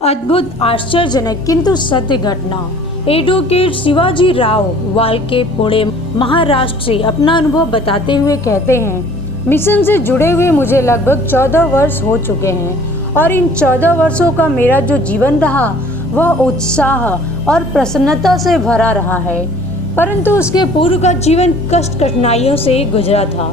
अद्भुत, आश्चर्यजनक किंतु सत्य घटना। एडवोकेट शिवाजी राव वाल्के पुणे महाराष्ट्र अपना अनुभव बताते हुए कहते हैं, मिशन से जुड़े हुए मुझे लगभग 14 वर्ष हो चुके हैं और इन 14 वर्षों का मेरा जो जीवन रहा वह उत्साह और प्रसन्नता से भरा रहा है। परंतु उसके पूर्व का जीवन कष्ट कठिनाइयों से गुजरा था।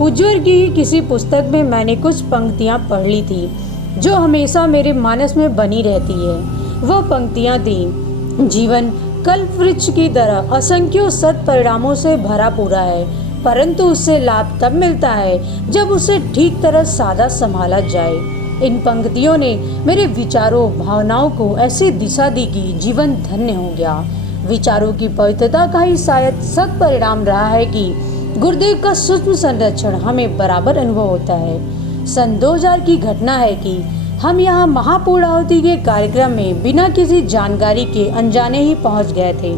उज्ज्वल की ही किसी पुस्तक में मैंने कुछ पंक्तियां पढ़ ली थी जो हमेशा मेरे मानस में बनी रहती है। वह पंक्तियां थी, जीवन कल्प वृक्ष की तरह असंख्यों सत परिणामों से भरा पूरा है, परंतु उससे लाभ तब मिलता है जब उसे ठीक तरह सादा संभाला जाए। इन पंक्तियों ने मेरे विचारों भावनाओं को ऐसी दिशा दी कि जीवन धन्य हो गया। विचारों की पवित्रता का ही शायद सत परिणाम रहा है कि गुरुदेव का सूक्ष्म संरक्षण हमें बराबर अनुभव होता है। सन 2000 की घटना है कि हम यहाँ महापूर्णाहुति के कार्यक्रम में बिना किसी जानकारी के अनजाने ही पहुँच गए थे।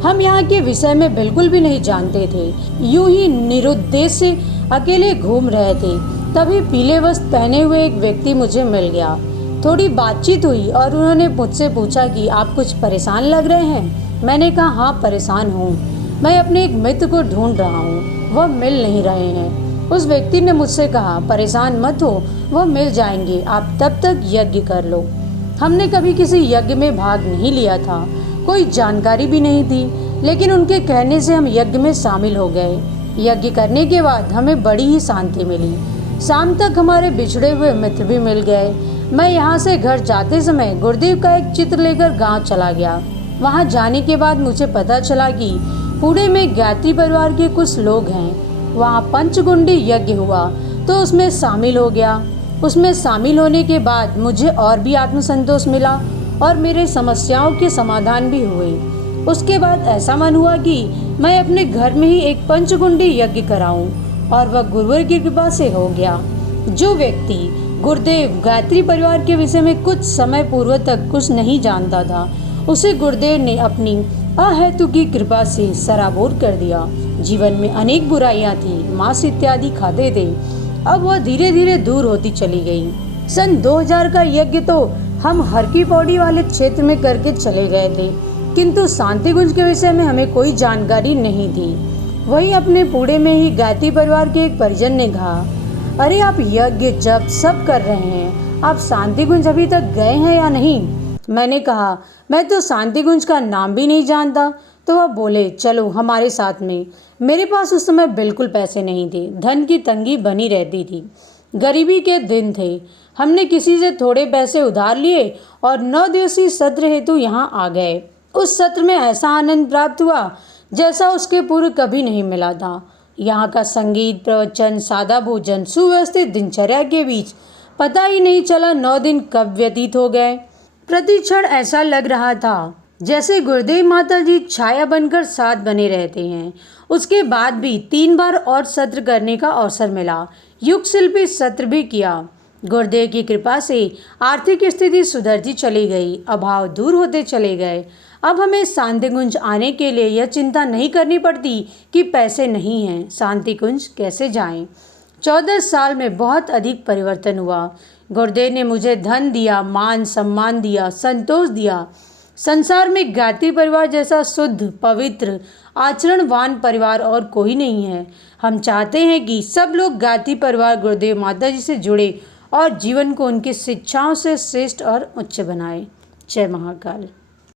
हम यहाँ के विषय में बिल्कुल भी नहीं जानते थे, यूं ही निरुद्देश्य अकेले घूम रहे थे। तभी पीले वस्त्र पहने हुए एक व्यक्ति मुझे मिल गया। थोड़ी बातचीत हुई और उन्होंने मुझसे पूछा कि आप कुछ परेशान लग रहे हैं। मैंने कहा, हाँ परेशान हूँ, मैं अपने एक मित्र को ढूंढ रहा हूँ, वह मिल नहीं रहे हैं। उस व्यक्ति ने मुझसे कहा, परेशान मत हो, वह मिल जाएंगे, आप तब तक यज्ञ कर लो। हमने कभी किसी यज्ञ में भाग नहीं लिया था, कोई जानकारी भी नहीं थी, लेकिन उनके कहने से हम यज्ञ में शामिल हो गए। यज्ञ करने के बाद हमें बड़ी ही शांति मिली। शाम तक हमारे बिछड़े हुए मित्र भी मिल गए। मैं यहाँ से घर जाते समय गुरुदेव का एक चित्र लेकर गाँव चला गया। वहाँ जाने के बाद मुझे पता चला कि पुणे में गायत्री परिवार के कुछ लोग हैं। वहाँ पंचगुंडी यज्ञ हुआ तो उसमें शामिल हो गया। उसमें शामिल होने के बाद मुझे और भी आत्मसंतोष मिला और मेरे समस्याओं के समाधान भी हुए। उसके बाद ऐसा मन हुआ कि मैं अपने घर में ही एक पंचगुंडी यज्ञ कराऊं और वह गुरुवर की कृपा से हो गया। जो व्यक्ति गुरुदेव गायत्री परिवार के विषय में कुछ समय पूर्व तक कुछ नहीं जानता था, उसे गुरुदेव ने अपनी अहेतु की कृपा से सराबोर कर दिया। जीवन में अनेक बुराइयां थी, मांस इत्यादि खाते थे, अब वह धीरे धीरे दूर होती चली गई। सन 2000 का यज्ञ तो हम हर की पौड़ी वाले क्षेत्र में करके चले गए थे, किंतु शांतिकुंज के विषय में हमें कोई जानकारी नहीं थी। वहीं अपने पुणे में ही गायत्री परिवार के एक परिजन ने कहा, अरे आप यज्ञ जप सब कर रहे हैं, आप शांतिकुंज अभी तक गए हैं या नहीं? मैंने कहा, मैं तो शांतिकुंज का नाम भी नहीं जानता। तो वह बोले, चलो हमारे साथ में। मेरे पास उस समय बिल्कुल पैसे नहीं थे, धन की तंगी बनी रहती थी, गरीबी के दिन थे। हमने किसी से थोड़े पैसे उधार लिए और 9 दिवसीय सत्र हेतु यहाँ आ गए। उस सत्र में ऐसा आनंद प्राप्त हुआ जैसा उसके पूर्व कभी नहीं मिला था। यहाँ का संगीत, प्रवचन, सादा भोजन, सुव्यवस्थित दिनचर्या के बीच पता ही नहीं चला 9 दिन कब व्यतीत हो गए। प्रति क्षण ऐसा लग रहा था जैसे गुरुदेव माता जी छाया बनकर साथ बने रहते हैं। उसके बाद भी 3 बार और सत्र करने का अवसर मिला। युग शिल्पी सत्र भी किया। गुरुदेव की कृपा से आर्थिक स्थिति सुधरती चली गई, अभाव दूर होते चले गए। अब हमें शांतिकुंज आने के लिए यह चिंता नहीं करनी पड़ती कि पैसे नहीं हैं, शांतिकुंज कैसे जाएं। 14 साल में बहुत अधिक परिवर्तन हुआ। गुरुदेव ने मुझे धन दिया, मान सम्मान दिया, संतोष दिया। संसार में गायत्री परिवार जैसा शुद्ध, पवित्र, आचरणवान परिवार और कोई नहीं है। हम चाहते हैं कि सब लोग गायत्री परिवार गुरुदेव माता जी से जुड़े और जीवन को उनकी शिक्षाओं से श्रेष्ठ और उच्च बनाएं। जय महाकाल।